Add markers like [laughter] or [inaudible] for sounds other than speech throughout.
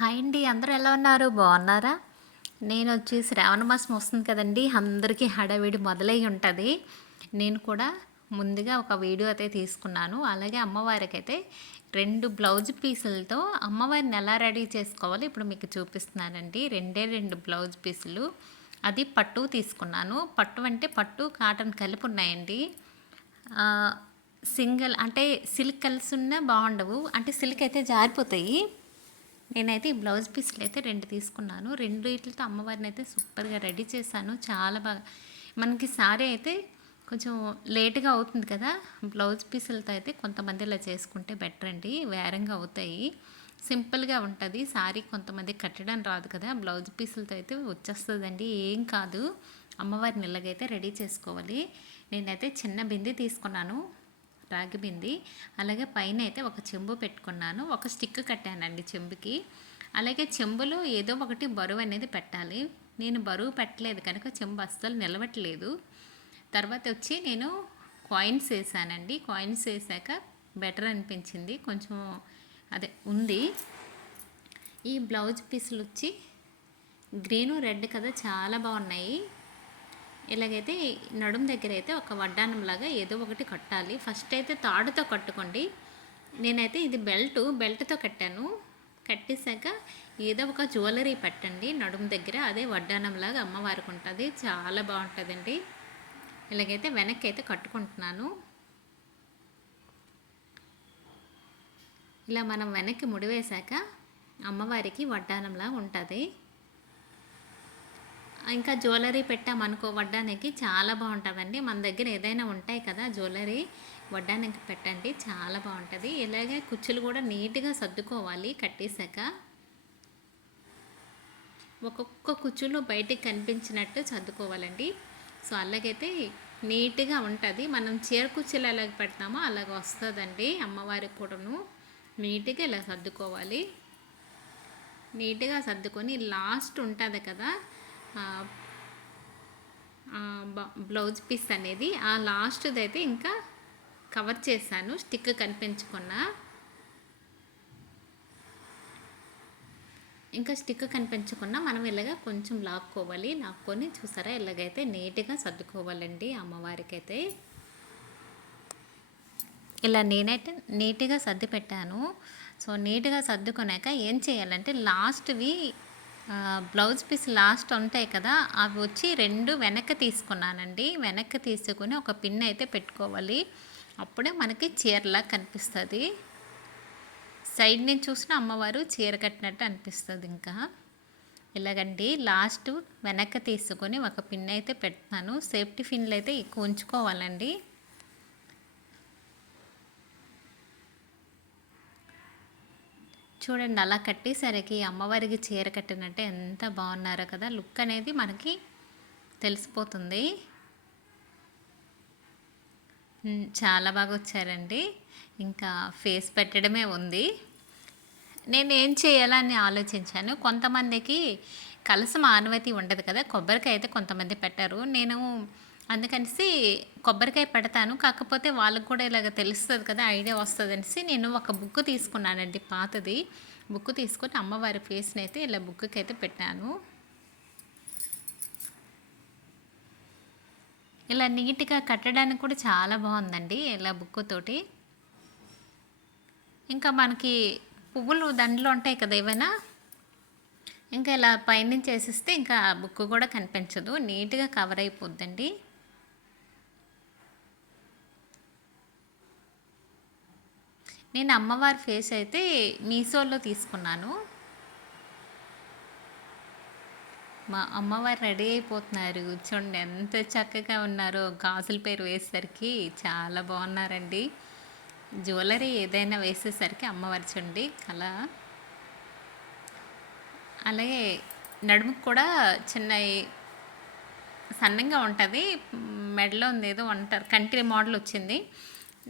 Hi అండి అందరూ ఎలా ఉన్నారు? బాగున్నారా? నేను వచ్చి శ్రావణ మాసం వస్తుంది కదండి అందరికీ హడావిడి మొదలై ఉంటుంది. నేను కూడా ముందుగా ఒక వీడియో అయితే తీసుకున్నాను. అలాగే అమ్మవారికి అయితే రెండు బ్లౌజ్ పీసులతో అమ్మవారిని ఎలా రెడీ చేసుకోవాలో ఇప్పుడు మీకు చూపిస్తున్నానండి. రెండే రెండు బ్లౌజ్ పీసులు. అది పట్టు తీసుకున్నాను. పట్టు అంటే పట్టు కాటన్ కలిపి ఉన్నాయండి. సింగిల్ అంటే సిల్క్ కలిసి ఉన్నా బాగుండవు. అంటే సిల్క్ అయితే జారిపోతాయి. నేనైతే ఈ బ్లౌజ్ పీస్లు అయితే రెండు తీసుకున్నాను. రెండు వీటితో అమ్మవారిని అయితే సూపర్గా రెడీ చేశాను. చాలా బాగా మనకి సారీ అయితే కొంచెం లేట్గా అవుతుంది కదా. బ్లౌజ్ పీసులతో అయితే కొంతమంది ఇలా చేసుకుంటే బెటర్ అండి. వేరంగా అవుతాయి. సింపుల్గా ఉంటుంది. సారీ కొంతమంది కట్టడం రాదు కదా. బ్లౌజ్ పీసులతో అయితే వచ్చేస్తుందండి. ఏం కాదు. అమ్మవారిని ఇలాగైతే రెడీ చేసుకోవాలి. నేనైతే చిన్న బింది తీసుకున్నాను. రాగి బింది అలాగే పైన అయితే ఒక చెంబు పెట్టుకున్నాను. ఒక స్టిక్ కట్టానండి చెంబుకి. అలాగే చెంబులో ఏదో ఒకటి బరువు అనేది పెట్టాలి. నేను బరువు పెట్టలేదు కనుక చెంబు అస్సలు నిలవట్లేదు. తర్వాత వచ్చి నేను కాయిన్స్ వేసానండి. కాయిన్స్ వేసాక బెటర్ అనిపించింది. కొంచెం అదే ఉంది. ఈ బ్లౌజ్ పీసులు వచ్చి గ్రీను రెడ్ కదా చాలా బాగున్నాయి. ఇలాగైతే నడుం దగ్గర అయితే ఒక వడ్డానం లాగా ఏదో ఒకటి కట్టాలి. ఫస్ట్ అయితే తాడుతో కట్టుకోండి. నేనైతే ఇది బెల్ట్ బెల్ట్తో కట్టాను. కట్టేశాక ఏదో ఒక జ్యువెలరీ పెట్టండి. నడుం దగ్గర అదే వడ్డానం లాగా అమ్మవారికి ఉంటుంది. చాలా బాగుంటుందండి. ఇలాగైతే వెనక్కి అయితే కట్టుకుంటున్నాను. ఇలా మనం వెనక్కి ముడివేశాక అమ్మవారికి వడ్డానంలా ఉంటుంది. ఇంకా జ్యువెలరీ పెట్టామనుకో వడ్డానికి చాలా బాగుంటుందండి. మన దగ్గర ఏదైనా ఉంటాయి కదా జ్యువెలరీ వడ్డానికి పెట్టండి చాలా బాగుంటుంది. ఇలాగే కుచ్చులు కూడా నీట్గా సర్దుకోవాలి కట్టేశాక. ఒక్కొక్క కుచ్చులు బయటికి కనిపించినట్టు సర్దుకోవాలండి. సో అలాగైతే నీట్గా ఉంటుంది. మనం చీర కుచ్చులు ఎలాగ పెడతామో అలాగ వస్తుందండి అమ్మవారికి కూడాను. నీట్గా ఇలా సర్దుకోవాలి. నీట్గా సర్దుకొని లాస్ట్ ఉంటుంది కదా బ్లౌజ్ పీస్ అనేది ఆ లాస్ట్ది అయితే ఇంకా కవర్ చేశాను స్టిక్ కనిపించకుండా. ఇంకా స్టిక్ కనిపించకుండా మనం ఇలాగ కొంచెం లాక్కోవాలి. లాక్కొని చూసారా ఇలాగైతే నీట్గా సర్దుకోవాలండి అమ్మవారికి అయితే ఇలా నేనైతే నీట్గా సర్ది పెట్టాను. సో నీట్గా సర్దుకున్నాక ఏం చేయాలంటే లాస్ట్వి బ్లౌజ్ పీస్ లాస్ట్ ఉంటాయి కదా అవి వచ్చి రెండు వెనక్కి తీసుకున్నానండి. వెనక్కి తీసుకుని ఒక పిన్ అయితే పెట్టుకోవాలి. అప్పుడే మనకి చీరలా కనిపిస్తుంది. సైడ్ నుంచి చూసిన అమ్మవారు చీర కట్టినట్టు అనిపిస్తుంది ఇంకా. ఇలాగండి లాస్ట్ వెనక్కి తీసుకొని ఒక పిన్ అయితే పెడతాను సేఫ్టీ పిన్లు అయితే ఎక్కువ ఉంచుకోవాలండి. చూడండి అలా కట్టేసరికి అమ్మవారికి చీర కట్టినట్టే ఎంత బాగున్నారో కదా. లుక్ అనేది మనకి తెలిసిపోతుంది. చాలా బాగా వచ్చారండి. ఇంకా ఫేస్ పెట్టడమే ఉంది. నేను ఏం చేయాలని ఆలోచించాను. కొంతమందికి కలసం ఆనవతి ఉండదు కదా. కొబ్బరికాయ అయితే కొంతమంది పెట్టారు. నేను అందుకనేసి కొబ్బరికాయ పెడతాను. కాకపోతే వాళ్ళకు కూడా ఇలాగ తెలుస్తుంది కదా ఐడియా వస్తుంది అనేసి నేను ఒక బుక్ తీసుకున్నానండి పాతది. బుక్ తీసుకొని అమ్మవారి ఫేస్ని అయితే ఇలా బుక్కి అయితే పెట్టాను. ఇలా నీట్గా కట్టడానికి కూడా చాలా బాగుందండి ఇలా బుక్ తోటి. ఇంకా మనకి పువ్వులు దండలు ఉంటాయి కదా ఏమైనా ఇంకా ఇలా పైనుంచి వేసిస్తే ఇంకా బుక్ కూడా కనిపించదు. నీట్గా కవర్ అయిపోద్దండి. నేను అమ్మవారి ఫేస్ అయితే మీషోలో తీసుకున్నాను. మా అమ్మవారు రెడీ అయిపోతున్నారు. చూడండి ఎంత చక్కగా ఉన్నారో. గాజుల పేరు వేసేసరికి చాలా బాగున్నారండి. జ్యువెలరీ ఏదైనా వేసేసరికి అమ్మవారి చూడండి కళ అలాగే నడుముకు కూడా చిన్న సన్నంగా ఉంటుంది. మెడలో ఉంది ఏదో అంటారు. కంటి మోడల్ వచ్చింది.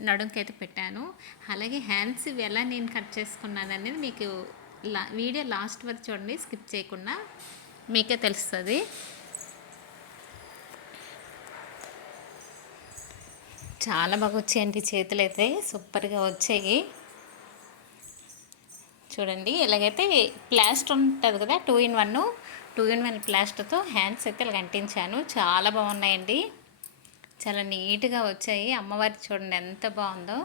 నడుంకైతే అయితే పెట్టాను. అలాగే హ్యాండ్స్ ఇవి ఎలా నేను కట్ చేసుకున్నాను అనేది మీకు లా వీడియో లాస్ట్ వరకు చూడండి స్కిప్ చేయకుండా మీకే తెలుస్తుంది. చాలా బాగా వచ్చాయండి చేతులు అయితే సూపర్గా వచ్చాయి. చూడండి ఇలాగైతే ప్లాస్టర్ ఉంటుంది కదా two in one two in one ప్లాస్టర్తో hands అయితే ఇలా అంటించాను. చాలా బాగున్నాయండి. చాలా నీట్గా వచ్చాయి. అమ్మవారి చూడండి ఎంత బాగుందో.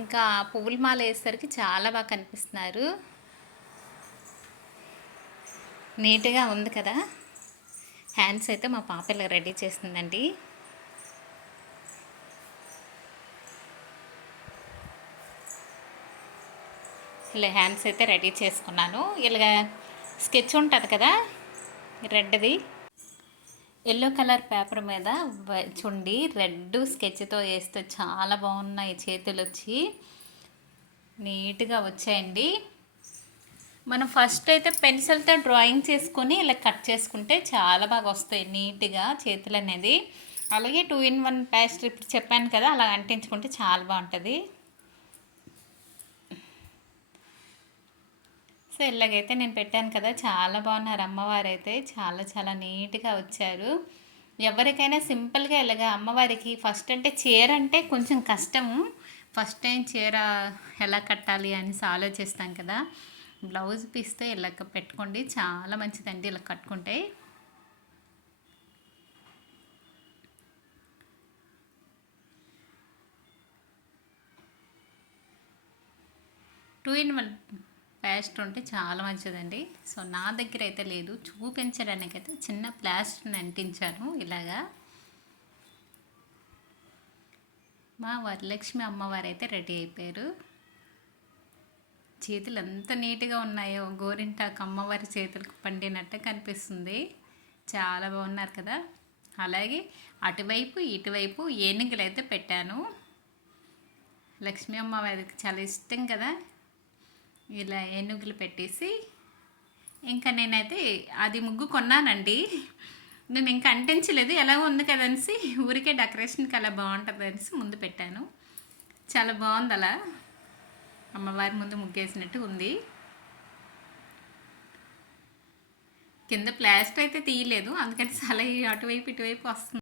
ఇంకా పువ్వుల మాల వేసేసరికి చాలా బాగా కనిపిస్తున్నారు. నీట్గా ఉంది కదా. హ్యాండ్స్ అయితే మా పాప ఇలా రెడీ చేస్తుందండి ఇలా హ్యాండ్స్ అయితే రెడీ చేసుకున్నాను. ఇలాగ స్కెచ్ ఉంటుంది కదా రెడ్ది. ఎల్లో కలర్ పేపర్ మీద వ- రెడ్ స్కెచ్తో వేస్తే చాలా బాగున్నాయి చేతులు వచ్చి. నీట్గా వచ్చాయండి. మనం ఫస్ట్ అయితే పెన్సిల్తో డ్రాయింగ్ చేసుకొని ఇలా కట్ చేసుకుంటే చాలా బాగా వస్తాయి నీట్గా చేతులు అనేది అలాగే టూ ఇన్ వన్ పేస్ట్ ఇప్పుడు చెప్పాను కదా అలా అంటించుకుంటే చాలా బాగుంటుంది. సో ఇలాగైతే నేను పెట్టాను కదా చాలా బాగున్నారు అమ్మవారు అయితే చాలా చాలా నీట్గా వచ్చారు. ఎవరికైనా సింపుల్గా ఇలాగ అమ్మవారికి ఫస్ట్ అంటే చీర అంటే కొంచెం కష్టము ఫస్ట్ టైం చీర ఎలా కట్టాలి అని ఆలోచిస్తాం కదా. బ్లౌజ్ పీస్తే ఇలా పెట్టుకోండి చాలా మంచిదండి ఇలా కట్టుకుంటే. టూ ఇన్ వన్ ప్లాస్ట్ ఉంటే చాలా మంచిదండి. సో నా దగ్గర అయితే లేదు. చూపించడానికి అయితే చిన్న ప్లాస్టర్ని అంటించాను ఇలాగా. మా వరలక్ష్మి అమ్మవారు అయితే రెడీ అయిపోయారు. చేతులు ఎంత నీట్గా ఉన్నాయో గోరింటాకు అమ్మవారి చేతులకు పండినట్టు కనిపిస్తుంది. చాలా బాగున్నారు కదా. అలాగే అటువైపు ఇటువైపు ఏనుగులు అయితే పెట్టాను. లక్ష్మీ అమ్మవారికి చాలా ఇష్టం కదా. ఇలా ఏనుగులు పెట్టేసి ఇంకా నేనైతే అది ముగ్గు కొన్నానండి. నేను ఇంకా అంటించలేదు. ఎలాగో ఉంది కదనేసి ఊరికే డెకరేషన్కి అలా బాగుంటుంది అనేసి ముందు పెట్టాను. చాలా బాగుంది అలా. అమ్మవారి ముందు ముగ్గేసినట్టు ఉంది. కింద ప్లాస్టర్ అయితే తీయలేదు. అందుకని [laughs] చాలా అటువైపు ఇటువైపు వస్తుంది.